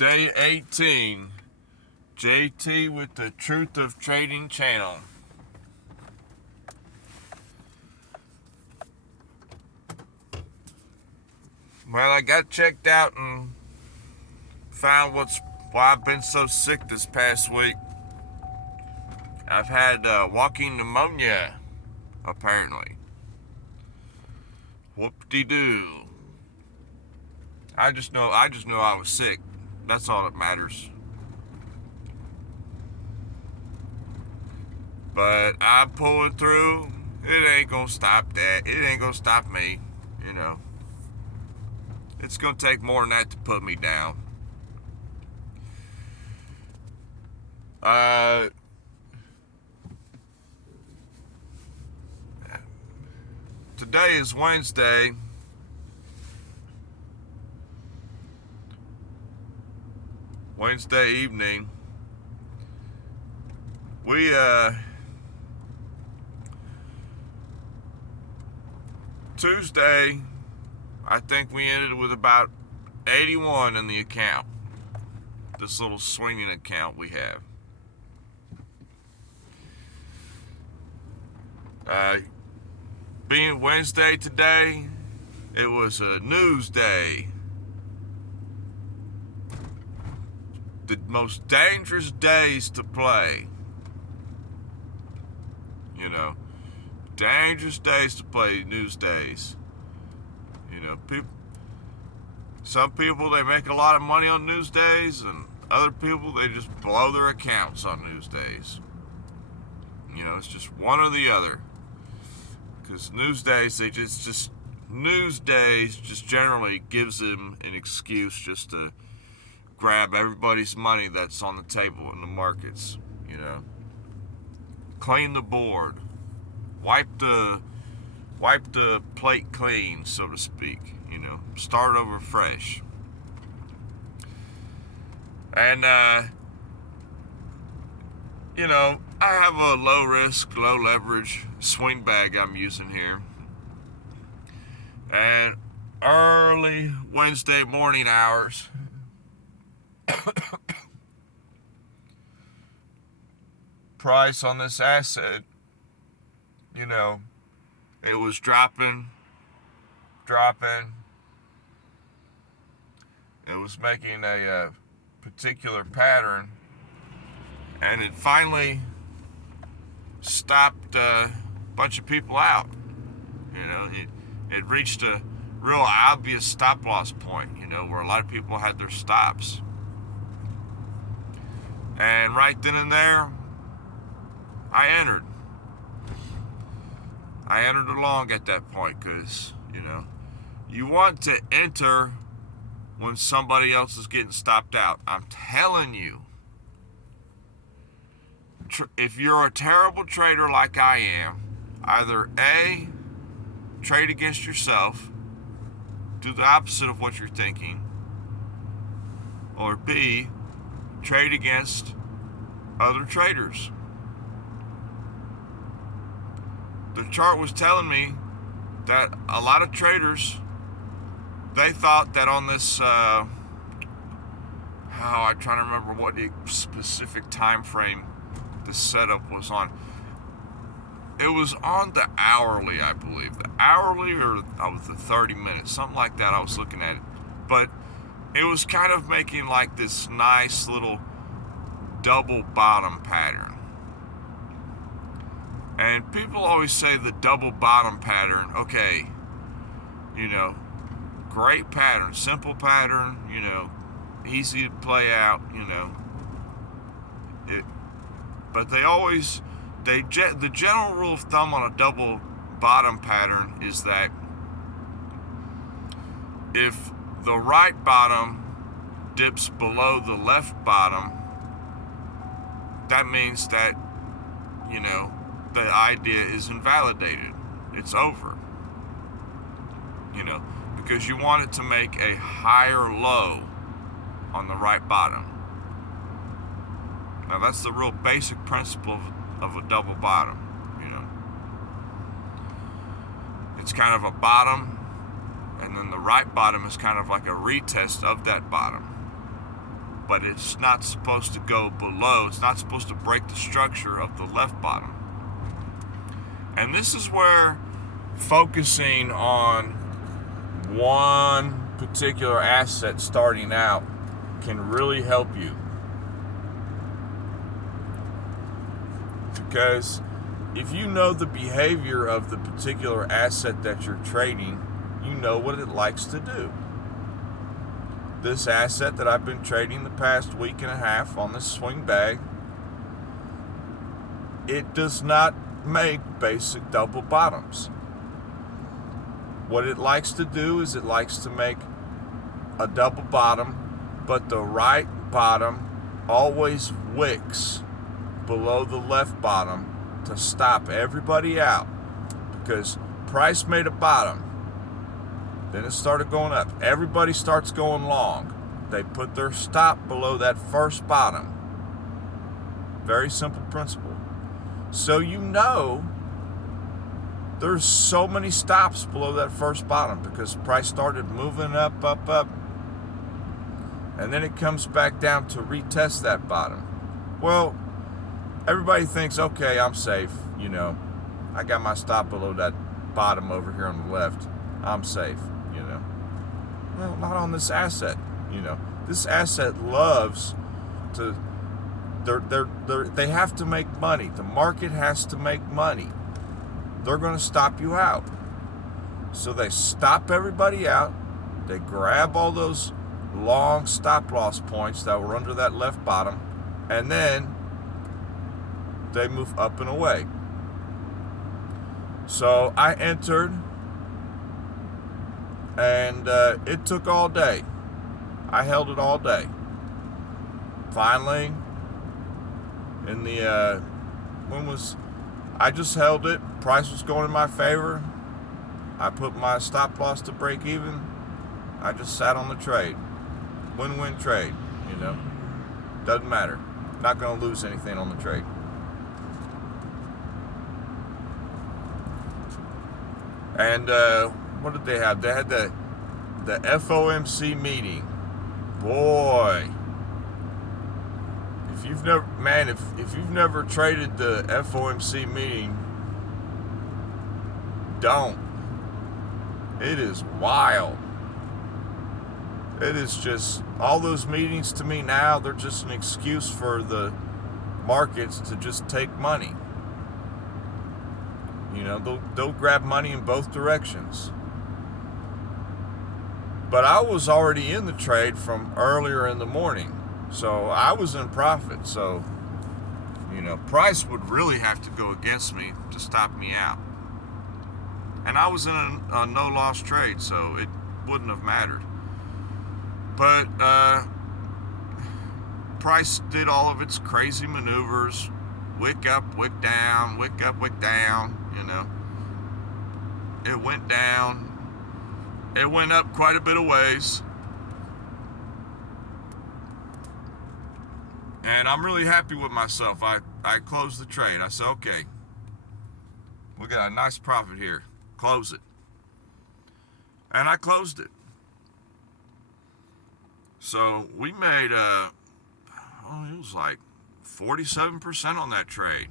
Day 18. JT with the Truth of Trading channel. Well, I got checked out and found why I've been so sick this past week. I've had walking pneumonia, apparently. Whoop-de-doo. I just know I was sick. That's all that matters. But I'm pulling through. It ain't gonna stop that. It ain't gonna stop me, you know. It's gonna take more than that to put me down. Today is Wednesday. Wednesday evening. Tuesday, I think we ended with about 81 in the account. This little swinging account we have. Being Wednesday today, it was a news day. The most dangerous days to play. You know, dangerous days to play, news days. You know, some people, they make a lot of money on news days, and other people, they just blow their accounts on news days. You know, it's just one or the other. Because news days, news days just generally gives them an excuse just to grab everybody's money that's on the table in the markets, you know. Clean the board. Wipe the plate clean, so to speak, you know. Start over fresh. And, you know, I have a low risk, low leverage swing bag I'm using here. And early Wednesday morning hours, price on this asset, you know, it was dropping. It was making a particular pattern, and it finally stopped a bunch of people out. You know, it reached a real obvious stop loss point, you know, where a lot of people had their stops. And right then and there, I entered along at that point, because, you know, you want to enter when somebody else is getting stopped out. I'm telling you, if you're a terrible trader like I am, either A, trade against yourself, do the opposite of what you're thinking, or B, trade against other traders. The chart was telling me that a lot of traders, they thought that on this, I'm trying to remember what the specific time frame the setup was on. It was on the hourly, I believe. The hourly or the 30 minutes, something like that. I was looking at it. But it was kind of making like this nice little double bottom pattern. And people always say the double bottom pattern, okay, you know, great pattern, simple pattern, you know, easy to play out, you know. But the general rule of thumb on a double bottom pattern is that if the right bottom dips below the left bottom, that means that, you know, the idea is invalidated. It's over. You know, because you want it to make a higher low on the right bottom. Now that's the real basic principle of a double bottom, you know. It's kind of a bottom, and then the right bottom is kind of like a retest of that bottom. but it's not supposed to go below. It's not supposed to break the structure of the left bottom. And this is where focusing on one particular asset starting out can really help you. Because if you know the behavior of the particular asset that you're trading, you know what it likes to do. This asset that I've been trading the past week and a half on this swing bag, it does not make basic double bottoms. What it likes to do is it likes to make a double bottom, but the right bottom always wicks below the left bottom to stop everybody out, because price made a bottom, then it started going up. Everybody starts going long. They put their stop below that first bottom. Very simple principle. So you know there's so many stops below that first bottom because price started moving up, up, up. And then it comes back down to retest that bottom. Well, everybody thinks, okay, I'm safe. I got my stop below that bottom over here on the left. I'm safe, Well, not on this asset, This asset loves to, they have to make money. The market has to make money. They're going to stop you out. So they stop everybody out. They grab all those long stop loss points that were under that left bottom, and then they move up and away. So I entered, and it took all day. I held it all day. Finally, I just held it. Price was going in my favor. I put my stop loss to break even. I just sat on the trade. Win-win trade, Doesn't matter. Not going to lose anything on the trade. And what did they have? They had the FOMC meeting. Boy, if you've never traded the FOMC meeting, don't. It is wild. It is just, all those meetings to me now, they're just an excuse for the markets to just take money. They'll grab money in both directions. But I was already in the trade from earlier in the morning. So I was in profit. So, price would really have to go against me to stop me out. And I was in a no-loss trade, so it wouldn't have mattered. But price did all of its crazy maneuvers. Wick up, wick down, wick up, wick down, It went down. It went up quite a bit of ways. And I'm really happy with myself. I closed the trade. I said, okay, we got a nice profit here. Close it. And I closed it. So we made, it was like 47% on that trade.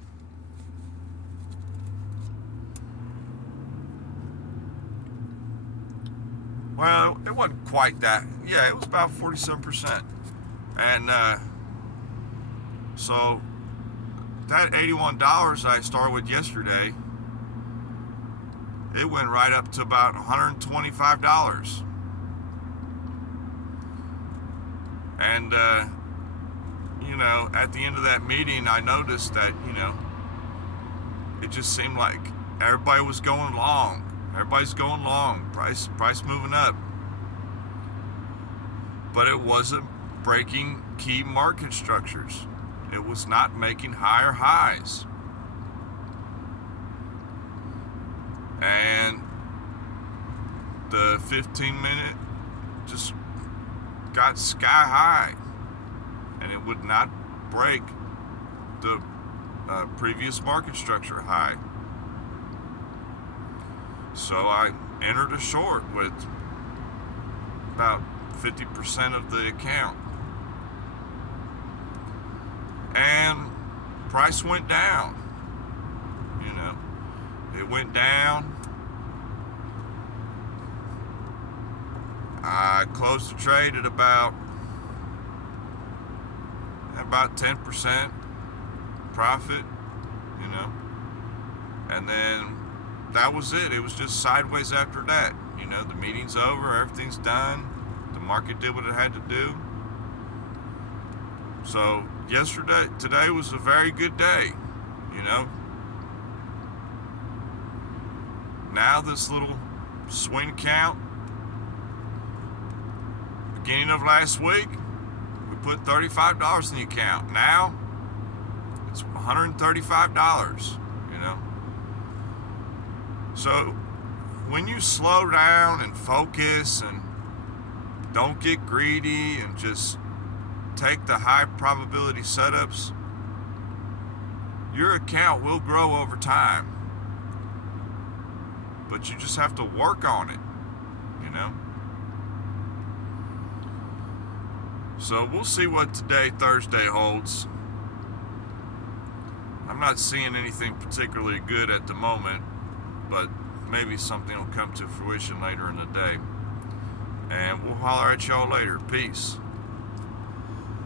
Well, it wasn't quite that. Yeah, it was about 47%. And so that $81 I started with yesterday, it went right up to about $125. And, at the end of that meeting, I noticed that, it just seemed like everybody was going long. Everybody's going long. Price moving up. But it wasn't breaking key market structures. It was not making higher highs. And the 15-minute just got sky high. And it would not break the previous market structure high. So I entered a short with about 50% of the account. and price went down. You know, it went down. I closed the trade at about 10% profit, you know, and then that was it. It was just sideways after that. You know, the meeting's over, everything's done, the market did what it had to do. So today was a very good day, you know. Now this little swing count, beginning of last week, we put $35 in the account. Now it's $135, you know. So when you slow down and focus and don't get greedy and just take the high probability setups, your account will grow over time. But you just have to work on it, you know. So we'll see what today, Thursday, holds. I'm not seeing anything particularly good at the moment, but maybe something will come to fruition later in the day. And we'll holler at y'all later. Peace.